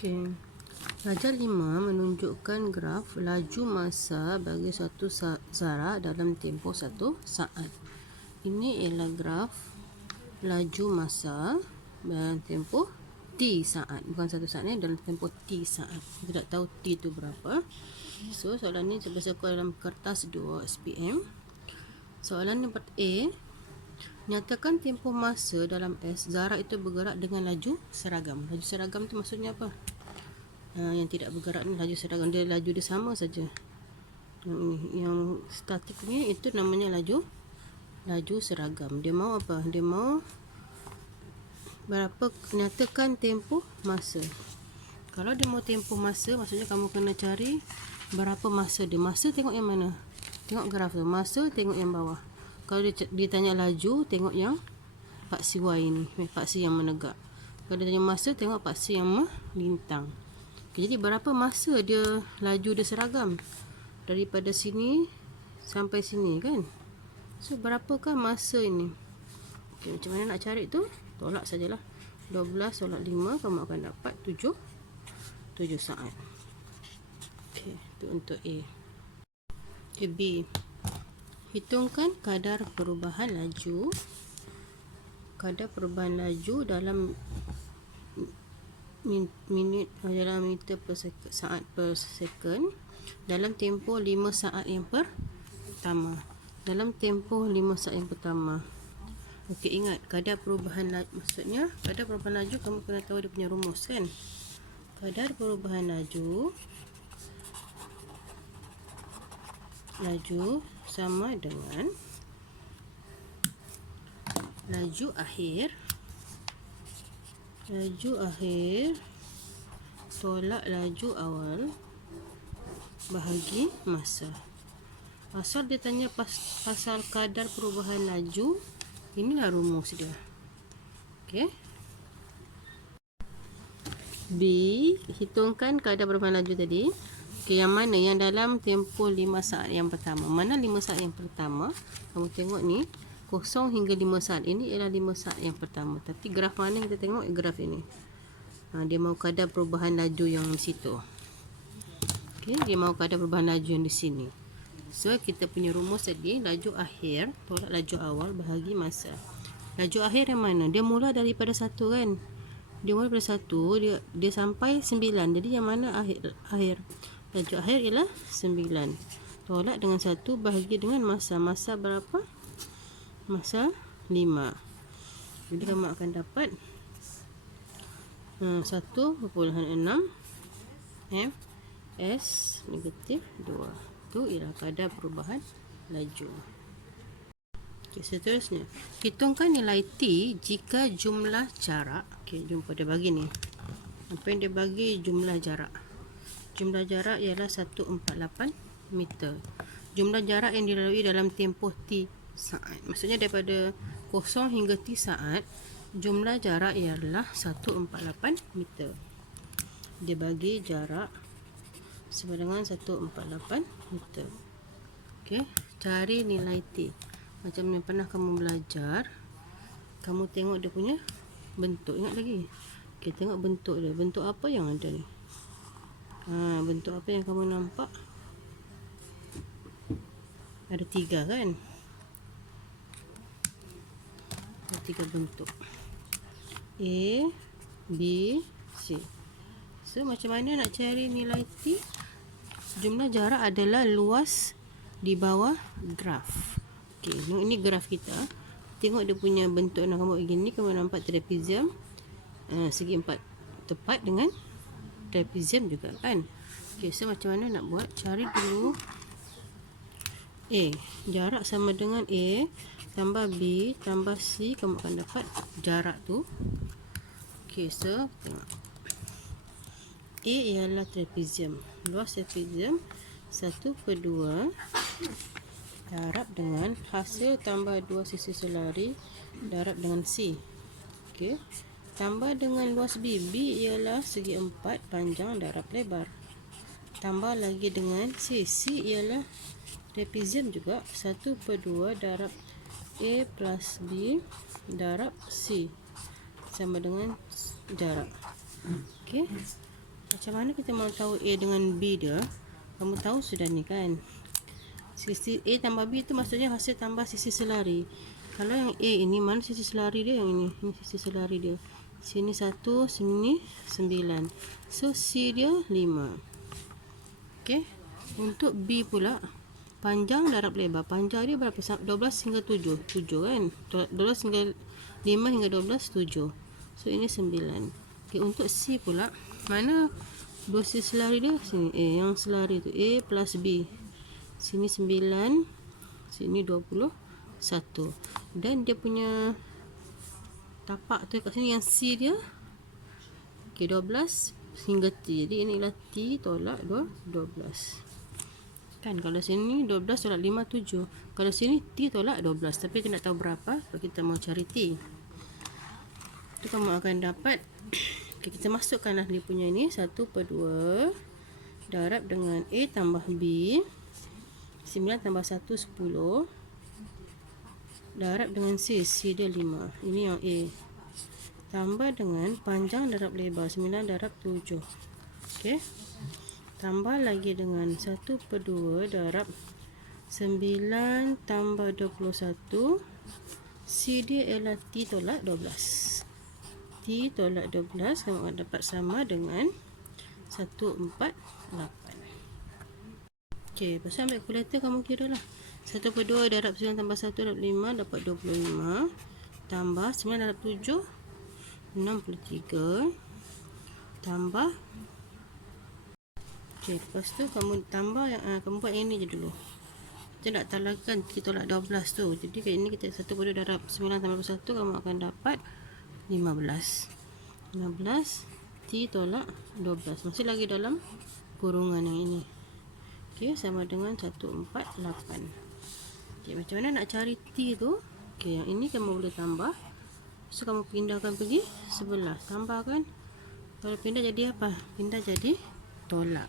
Okey. Pelajar 5 menunjukkan graf laju masa bagi suatu zara dalam tempoh 1 saat. Ini ialah graf laju masa dalam tempoh T saat. Bukan 1 saat ni, dalam tempoh T saat. Kita tak tahu T itu berapa. So, soalan ni saya sekolah dalam kertas 2 SPM. Soalan nombor A. Nyatakan tempoh masa dalam S zara itu bergerak dengan laju seragam. Laju seragam tu maksudnya apa? Yang tidak bergerak ni laju seragam, dia laju dia sama saja. Yang statik ni itu namanya laju seragam. Dia mau apa? Dia mau berapa, nyatakan tempoh masa. Kalau dia mau tempoh masa, maksudnya kamu kena cari berapa masa dia. Masa tengok yang mana? Tengok graf tu. Masa tengok yang bawah. Kalau dia tanya laju, tengok yang paksi Y ni, paksi yang menegak. Kalau dia tanya masa, tengok paksi yang melintang. Okay, jadi berapa masa dia laju dia seragam? Daripada sini sampai sini kan? So berapakah masa ini? Okay, macam mana nak cari tu? Tolak sajalah. 12 tolak 5, kamu akan dapat 7 saat. Okay, itu untuk A. Okay, B. Hitungkan kadar perubahan laju. Kadar perubahan laju dalam minit dalam meter per second, saat per second dalam tempoh 5 saat yang pertama. Dalam tempoh 5 saat yang pertama. Okey, ingat kadar perubahan laju, maksudnya kadar perubahan laju kamu kena tahu dia punya rumus kan? Kadar perubahan laju sama dengan laju akhir tolak laju awal bahagi masa. Asal dia tanya pasal kadar perubahan laju, inilah rumus dia. Okey. B, hitungkan kadar perubahan laju tadi. Okey, yang mana yang dalam tempoh 5 saat yang pertama? Mana 5 saat yang pertama? Kamu tengok ni 0 hingga 5 saat. Ini ialah 5 saat yang pertama. Tapi graf mana kita tengok? Graf ini. Dia mau kadar perubahan laju yang di situ. Okey, dia mau kadar perubahan laju yang di sini. So, kita punya rumus tadi, laju akhir tolak laju awal bahagi masa. Laju akhir yang mana? Dia mula daripada 1 kan? Dia mula daripada 1, dia sampai 9. Jadi yang mana akhir? Laju akhir ialah 9. Tolak dengan 1 bahagi dengan masa. Masa berapa? Masa 5. Jadi kamu akan dapat 1.6 ms negatif 2. Itu ialah kadar perubahan laju. Okay, seterusnya, hitungkan nilai T jika jumlah jarak. Okay, jumpa dia bagi ni. Apa yang dia bagi? Jumlah jarak. Jumlah jarak ialah 148 meter. Jumlah jarak yang dilalui dalam tempoh T saat. Maksudnya daripada 0 hingga T saat, jumlah jarak ialah 148 meter. Dia bagi jarak sama dengan 148 meter. Okey, cari nilai T. Macam yang pernah kamu belajar, kamu tengok dia punya bentuk. Ingat lagi? Okey, tengok bentuk dia. Bentuk apa yang ada ni? Bentuk apa yang kamu nampak? Ada 3 kan? Ada 3 bentuk. A, B, C. So, macam mana nak cari nilai T? Jumlah jarak adalah luas di bawah graf. Okey, ini graf kita. Tengok dia punya bentuk nak kamu begini, kamu nampak trapezium, segi 4 tepat dengan trapezium juga kan. Okey, so macam mana nak buat? Cari dulu A. Jarak sama dengan A tambah B tambah C, kamu akan dapat jarak tu. Okey, so tengok. A ialah trapezium. Luas trapezium 1/2 darab dengan hasil tambah 2 sisi selari darab dengan C. Okey. Tambah dengan luas B. B ialah segi 4 panjang darab lebar. Tambah lagi dengan C. C ialah trapezium juga, 1/2 darab A plus B darab C sama dengan jarak. Okey. Macam mana kita mau tahu A dengan B dia? Kamu tahu sudah ni kan? Sisi A tambah B itu maksudnya hasil tambah sisi selari. Kalau yang A ini, mana sisi selari dia? Yang ini sisi selari dia. Sini 1, sini 9. So C dia 5. Okey. Untuk B pula, panjang darab lebar. Panjang dia berapa? 12 hingga 7. 7 kan? 12 hingga 5 hingga 12, 7. So ini 9. Okey, untuk C pula, mana dua sisi selari dia? Sini A. Yang selari tu A plus B. Sini 9, sini 21. Dan dia punya tapak tu kat sini yang C dia. Okey, 12 hingga T. Jadi inilah T tolak 12. Kan kalau sini 12 tolak 5, 7. Kalau sini T tolak 12. Tapi kita nak tahu berapa, sebab kita mau cari T. Tu kamu akan dapat. Okay, kita masukkanlah dia punya ni 1/2 darab dengan A tambah B. 9 tambah 1, 10. Darab dengan C. C dia 5. Ini yang A. Tambah dengan panjang darab lebar. 9 darab 7. Okey. Tambah lagi dengan 1/2 darab 9 tambah 21. C dia ialah T tolak 12. T tolak 12 kamu akan dapat sama dengan 148. Okey, lepas tu ambil kalkulator kamu kira lah. 1/2 darab 9 tambah 1 darab 5 dapat 25. Tambah 9 darab 7, 63. Tambah. Okey, lepas tu kamu tambah yang kamu buat yang ini je dulu. Kita nak talakan kita tolak 12 tu. Jadi kat ini kita 1/2 darab 9 tambah 1 kamu akan dapat 15. 15 T tolak 12. Masih lagi dalam kurungan yang ini. Okey, sama dengan 148. Okey, macam mana nak cari T tu? Okey, yang ini kamu boleh tambah. So kamu pindahkan pergi sebelah. Tambahkan. Kalau pindah jadi apa? Pindah jadi tolak.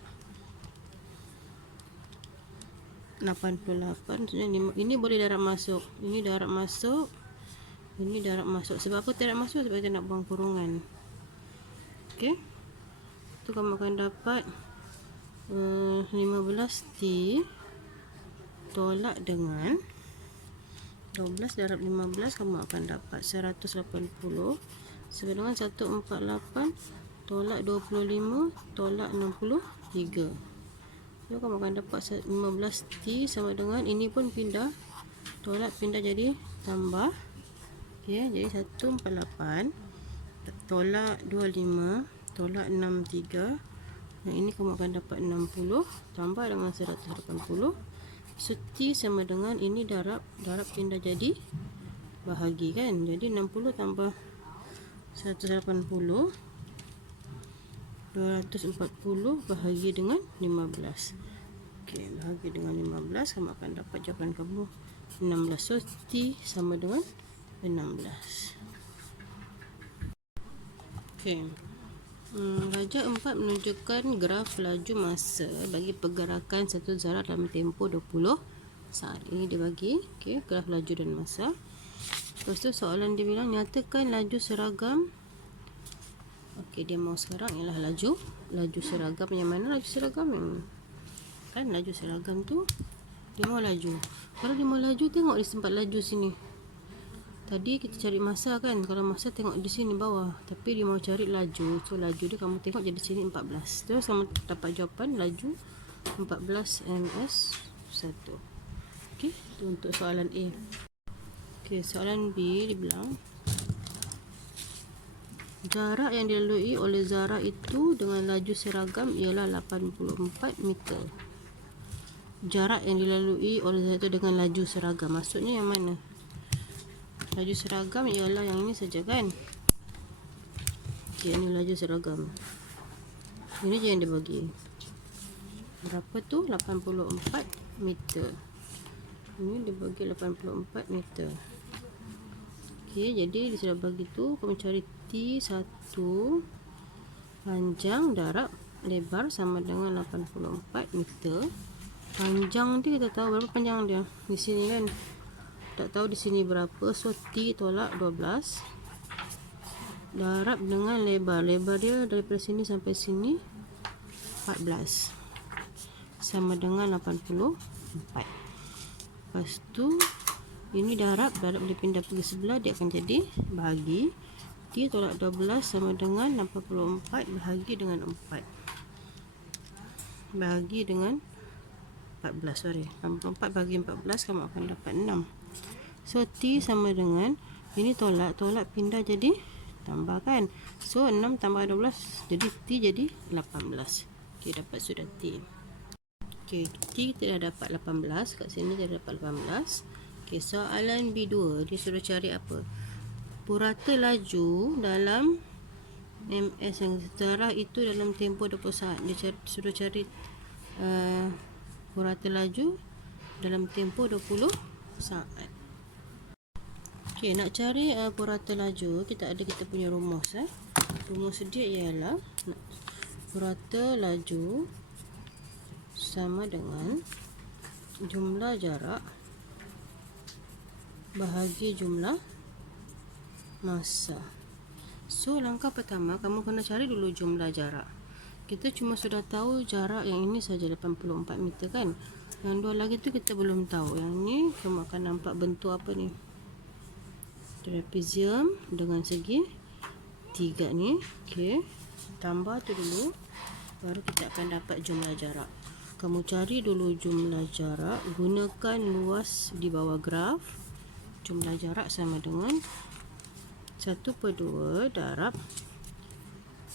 88. Maksudnya ini boleh darab masuk. Ini darab masuk. Ini darab masuk. Sebab apa darab masuk? Sebab kita nak buang kurungan. Okey. Tu kamu akan dapat 15T tolak dengan 12 darab 15 kamu akan dapat 180 sama dengan 148 tolak 25 tolak 63. So kamu akan dapat 15T sama dengan ini pun pindah tolak pindah jadi tambah. Okey, jadi 148 tolak 25 tolak 63. Yang ini kamu akan dapat 60 tambah dengan 180. So T sama dengan ini darab pindah jadi bahagi kan. Jadi 60 tambah 180 240 bahagi dengan 15. Okey, bahagi dengan 15 kamu akan dapat jawapan kamu 16. So T sama dengan 16. Okey. Darjah 4 menunjukkan graf laju masa bagi pergerakan satu zarah dalam tempoh 20 saat. Ini dia bagi graf laju dan masa. Lepas tu soalan dia bilang nyatakan laju seragam. Okey, dia mau sekarang ialah laju seragam. Yang mana laju seragam yang kan laju seragam tu dia mau laju. Kalau dia mau laju, tengok di tempat laju sini. Tadi kita cari masa kan. Kalau masa tengok di sini bawah. Tapi dia mau cari laju. So laju dia kamu tengok jadi sini 14. Terus kamu dapat jawapan laju 14 ms1. Okey, itu untuk soalan A. Okey, soalan B dia bilang jarak yang dilalui oleh zarah itu dengan laju seragam ialah 84 meter. Jarak yang dilalui oleh zarah itu dengan laju seragam. Maksudnya yang mana? Laju seragam ialah yang ini saja kan. Okey, ini laju seragam. Ini je yang dia bagi. Berapa tu? 84 meter. Ini dia bagi 84 meter. Okey, jadi dia sudah bagi tu. Kamu cari T1 panjang darab lebar sama dengan 84 meter. Panjang dia kita tahu berapa panjang dia. Di sini kan. Tak tahu di sini berapa. So T tolak 12 darab dengan lebar. Lebar dia daripada sini sampai sini 14 sama dengan 84. Lepas tu ini darab dia pindah pergi sebelah, dia akan jadi bahagi T tolak 12 sama dengan 84 bahagi dengan 4. Bahagi dengan 14, sorry. 84 bagi 14 kamu akan dapat 6. So T sama dengan ini tolak pindah jadi tambah kan. So 6 tambah 12 jadi T jadi 18. Okey, dapat sudah T. Okey, T kita dah dapat 18, kat sini kita dapat 18. Okey, soalan B2 dia suruh cari apa? Purata laju dalam ms yang sejarah itu dalam tempoh 20 saat. Dia suruh cari purata laju dalam tempoh 20 saat. Okey, nak cari purata laju, kita punya rumus. Rumus dia ialah purata laju sama dengan jumlah jarak bahagi jumlah masa. So langkah pertama kamu kena cari dulu jumlah jarak. Kita cuma sudah tahu jarak yang ini saja 84 meter kan. Yang dua lagi tu kita belum tahu. Yang ni kamu akan nampak bentuk apa ni? Trapezium dengan segi 3 ni. Okey. Tambah tu dulu, baru kita akan dapat jumlah jarak. Kamu cari dulu jumlah jarak, gunakan luas di bawah graf. Jumlah jarak sama dengan 1/2 darab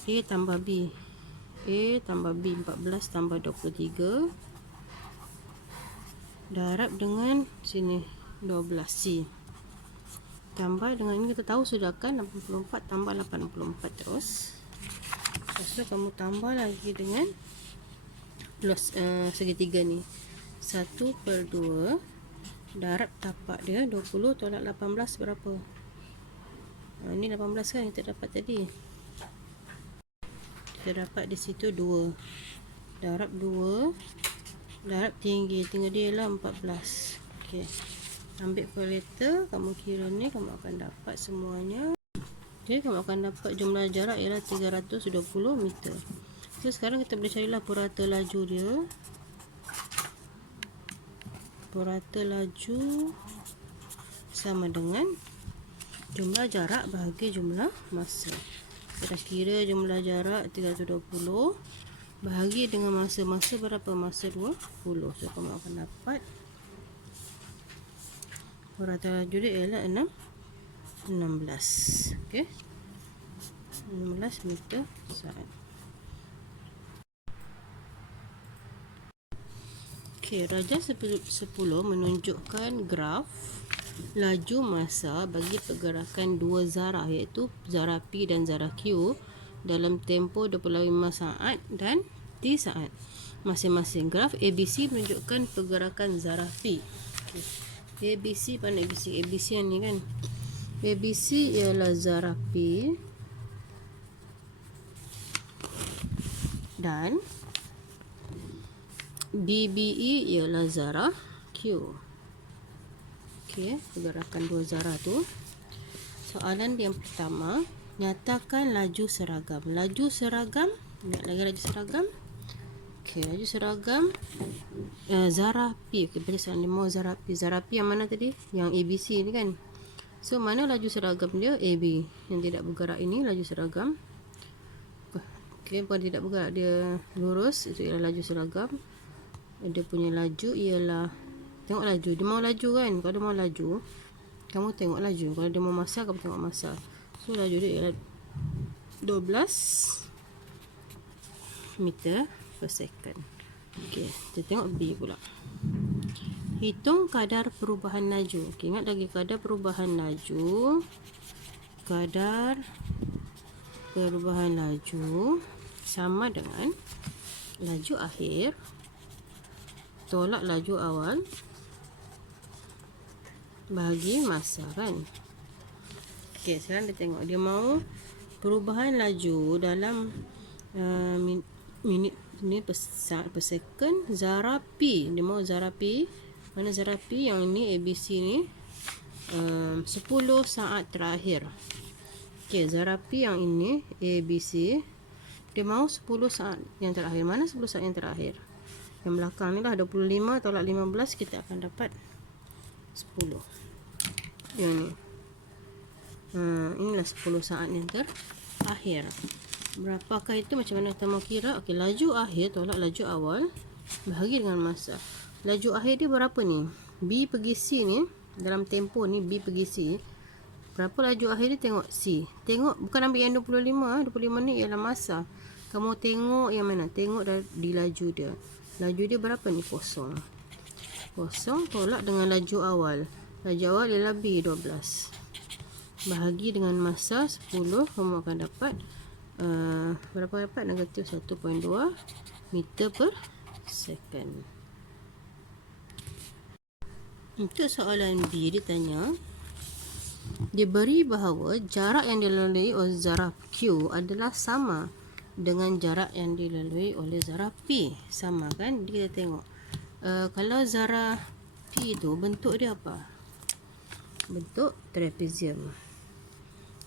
A tambah B. A tambah B 14 tambah 23 darab dengan sini 12C. Tambah dengan ini kita tahu sudah kan 84 tambah 84 terus. Lepas tu kamu tambah lagi dengan luas segitiga ni. 1/2 darab tapak dia 20 tolak 18 berapa? Ini 18 kan kita dapat tadi. Kita dapat di situ 2. Darab 2 darab tinggi dia ialah 14. Okey. Ambil kalkulator, kamu kira ni, kamu akan dapat semuanya. Okey, kamu akan dapat jumlah jarak ialah 320 meter. So sekarang kita boleh carilah purata laju dia. Purata laju sama dengan jumlah jarak bahagi jumlah masa. Kita kira jumlah jarak 320 bahagi dengan masa. Masa berapa? Masa 20. So kamu akan dapat purata laju dia ialah 16. Okey. 16 meter saat. Okey, Rajah 10 menunjukkan graf laju masa bagi pergerakan dua zarah, iaitu zarah P dan zarah Q dalam tempoh 25 saat dan T saat masing-masing. Graf ABC menunjukkan pergerakan zarah P. Okay. ABC mana ABC? ABC yang ni kan. ABC ialah zarah P dan DBE ialah zarah Q. Okey, pergerakan dua zarah tu. Soalan yang pertama, nyatakan laju seragam. Laju seragam, ingat lagi laju seragam. Okey, laju seragam zarah P. Okey, baca soalan ni, mau zarah P. Zarah P yang mana tadi? Yang ABC ni kan. So, mana laju seragam dia? AB. Yang tidak bergerak ini laju seragam. Okey, bukan tidak bergerak, dia lurus, itu ialah laju seragam. Dia punya laju ialah, tengok laju, dia mau laju kan. Kalau dia mau laju, kamu tengok laju. Kalau dia mau masa, kamu tengok masa. So laju dia ialah 12 meter per second. Okey, kita tengok B pula. Hitung kadar perubahan laju. Okey, ingat lagi kadar perubahan laju. Kadar perubahan laju sama dengan laju akhir tolak laju awal bagi masa kan. Okey, sekarang dia tengok dia mau perubahan laju dalam minit ni per second zarah P. Dia mau zarah P. Mana zarah P? Yang ni ABC ni 10 saat terakhir. Okey, zarah P yang ini ABC Dia mahu 10 saat yang terakhir. Mana 10 saat yang terakhir? Yang belakang ni lah, 25 tolak 15, kita akan dapat 10. Yang ni. Inilah 10 saat yang terakhir. Berapakah itu? Macam mana kita mau kira? Okey, laju akhir tolak laju awal bahagi dengan masa. Laju akhir dia berapa ni? B pergi C ni, dalam tempoh ni B pergi C. Berapa laju akhir dia? Tengok C. Tengok, bukan ambil yang 25. 25 ni ialah masa. Kamu tengok yang mana? Tengok di laju dia. Laju dia berapa ni? Kosong. Kosong tolak dengan laju awal. Laju awal ialah B, 12. Bahagi dengan masa 10, kamu akan dapat berapa dapat? Negatif 1.2 meter per second. Untuk soalan B, dia tanya, diberi bahawa jarak yang dilalui oleh zarah Q adalah sama dengan jarak yang dilalui oleh zarah P. Sama kan? Kita tengok. Kalau zarah P tu bentuk dia apa? Bentuk trapezium.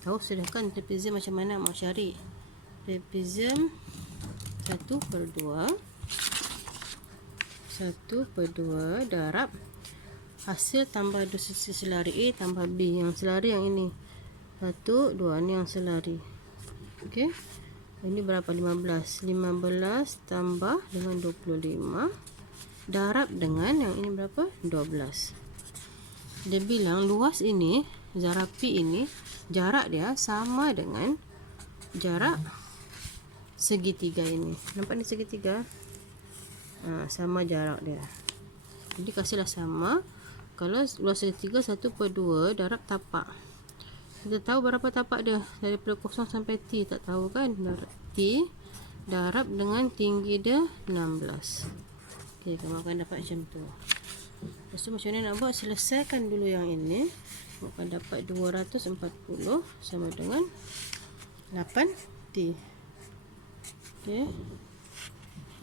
Tahu sudah kan trapezium macam mana? Mau cari trapezium 1/2 darab hasil tambah dua sisi selari A tambah B. Yang selari yang ini 1, 2, ni yang selari. Okey, ini berapa? 15 tambah dengan 25 darab dengan yang ini berapa? 12. Dia bilang luas ini, zarah P ini, jarak dia sama dengan jarak segitiga ini. Nampak ni segitiga? Sama jarak dia. Jadi kasihlah sama. Kalau luas segitiga 1/2 darab tapak. Kita tahu berapa tapak dia? Daripada 0 sampai T. Tak tahu kan? T darab dengan tinggi dia 16. Okey, kamu akan dapat macam tu. Lepas tu macam mana nak buat? Selesaikan dulu yang ini. Kamu akan dapat 240 sama dengan 8T. Okey.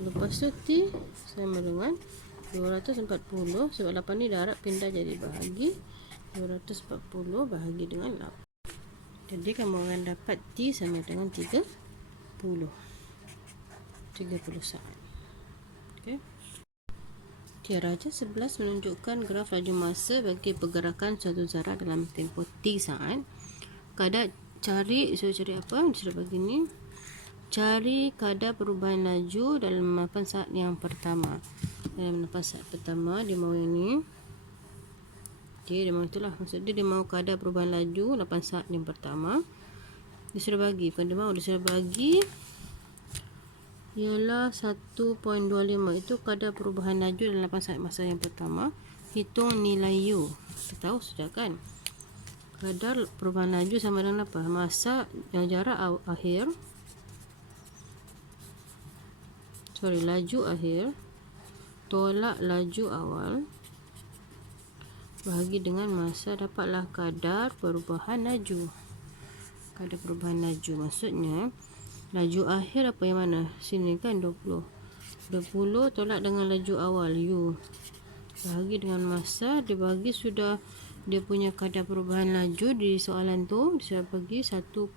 Lepas tu T sama dengan 240. Sebab 8 ni darab pindah jadi bahagi. 240 bahagi dengan 8. Jadi kamu akan dapat T sama dengan 30 saat. Okey. Okay, Raja 11 menunjukkan graf laju masa bagi pergerakan suatu zarah dalam tempoh T saat. Kadar cari, cari apa? Disuruh bagi ni. Cari kadar perubahan laju dalam 8 saat yang pertama. Dalam 8 saat pertama dia mahu yang ni. Okay, dia mahu itulah. Maksud dia mahu kadar perubahan laju 8 saat yang pertama. Disuruh bagi. Bukan dia mahu, disuruh bagi ialah 1.25. Itu kadar perubahan laju dalam 8 saat masa yang pertama. Hitung nilai U. Kita tahu sudah kan? Kadar perubahan laju sama dengan apa? Masa yang jarak akhir. Laju akhir tolak laju awal bahagi dengan masa, dapatlah kadar perubahan laju. Kadar perubahan laju maksudnya laju akhir apa yang mana? Sini kan 20. 20 tolak dengan laju awal U bahagi dengan masa, dia bagi sudah dia punya kadar perubahan laju di soalan tu, dia bagi 1.25.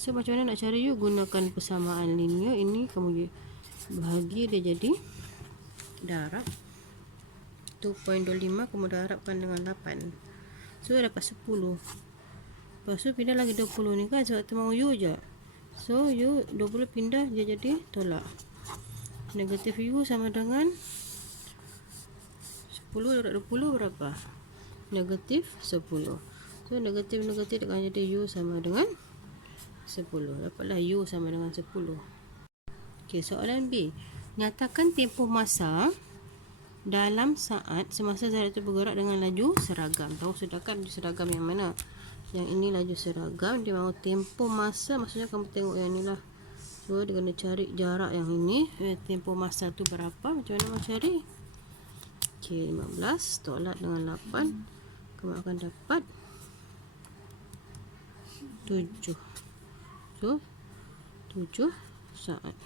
So macam mana nak cari U? Gunakan persamaan linear. Ini kamu bahagi dia jadi darab 2.25, kamu darabkan dengan 8. So dapat 10. Lepas tu pindah lagi 20 ni kan, sebab tu mau U je. So U 20 pindah dia jadi tolak. Negatif U sama dengan 10 darab 20 berapa? Negatif 10. So negatif akan jadi U sama dengan 10. Dapatlah U sama dengan 10. Okey, soalan B. Nyatakan tempoh masa dalam saat semasa zarah itu bergerak dengan laju seragam. Tahu sudah kan laju seragam yang mana? Yang ini laju seragam. Dia mahu tempoh masa, maksudnya kamu tengok yang ni lah. So dia kena cari jarak yang ini. Tempoh masa tu berapa? Macam mana mau cari? Okey, 15 tolak dengan 8, kamu akan dapat 7. So 7 saat.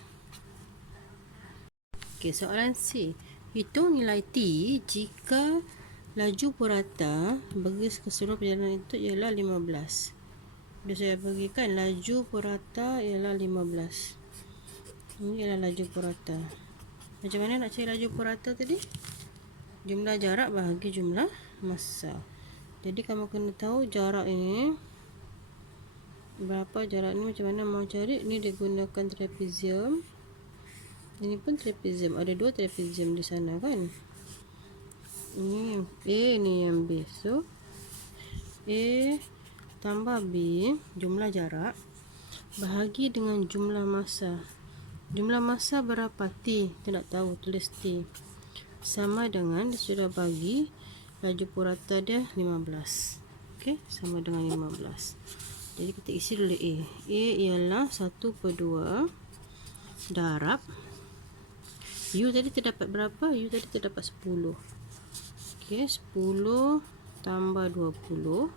Okey, soalan C. Hitung nilai T jika laju purata bagi keseluruhan perjalanan itu ialah 15. Dah saya bagikan laju purata ialah 15. Ini ialah laju purata. Macam mana nak cari laju purata tadi? Jumlah jarak bahagi jumlah massa. Jadi kamu kena tahu jarak ini berapa. Jarak ni macam mana mau cari? Ini digunakan trapezium. Ini pun trapezium. Ada dua trapezium di sana kan? Ini yang A, ini yang B. So A tambah B jumlah jarak bahagi dengan jumlah massa. Jumlah massa berapa? T. Kita nak tahu, tulis T. Sama dengan dia sudah bagi laju purata dia 15. Okey, sama dengan 15. Jadi kita isi dulu A. A ialah 1/2 darab U tadi terdapat berapa? U tadi terdapat 10. Okey, 10 tambah 20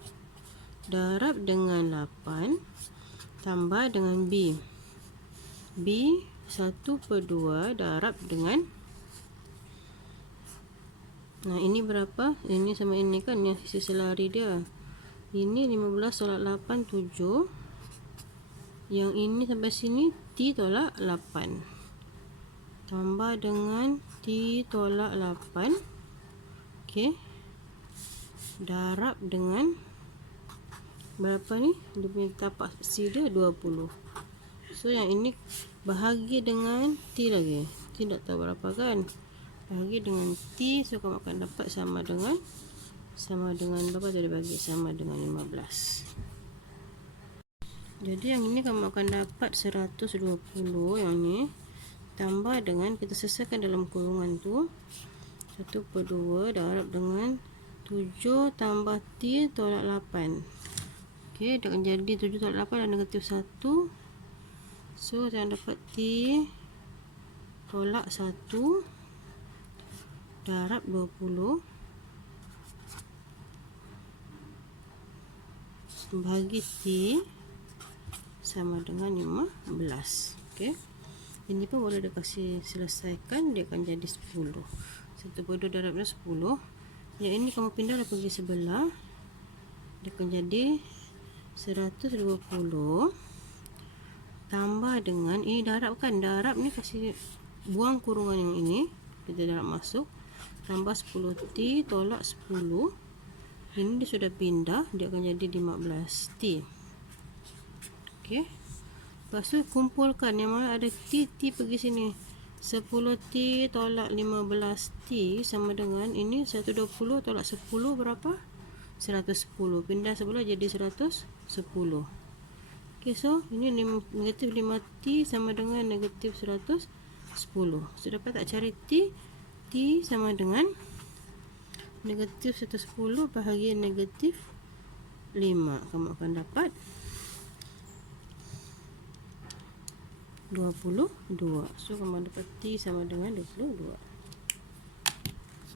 darab dengan 8 tambah dengan B. B 1/2 darab dengan, nah ini berapa? Ini sama ini kan yang sisi selari dia. Ini 15 tolak 8 7. Yang ini sampai sini T tolak 8 tambah dengan T tolak 8. Okey, darab dengan berapa ni? Dia punya tapak C dia 20. So yang ini bahagi dengan T lagi. T tak tahu berapa kan? Bahagi dengan T, so kamu akan dapat sama dengan berapa tadi bagi? Sama dengan 15. Jadi yang ini kamu akan dapat 120 yang ni tambah dengan, kita selesaikan dalam kurungan tu, 1/2 darab dengan 7 tambah T tolak 8. Okey, dia akan jadi 7 tolak 8 dan negatif 1. So saya dapat T tolak 1 darab 20 bagi T sama dengan 15. Okey, ini pun boleh dia kasih selesaikan, dia akan jadi 10. 1/2 darabnya 10. Yang ini kamu pindah pergi sebelah, dia akan jadi 120 tambah dengan, ini darab kan, darab ni kasih buang kurungan yang ini, kita darab masuk, tambah 10T tolak 10. Ini dia sudah pindah, dia akan jadi 15T. Okey, lepas tu kumpulkan yang mana ada T, T pergi sini, 10T tolak 15T sama dengan ini 120 tolak 10 berapa? 110. Pindah sebelah jadi 110. Okey, so ini negatif 5T sama dengan negatif 110. So dapat tak cari T? T sama dengan negatif 110 bahagi negatif 5. Kamu akan dapat 22. So kamu dapat T sama dengan 22.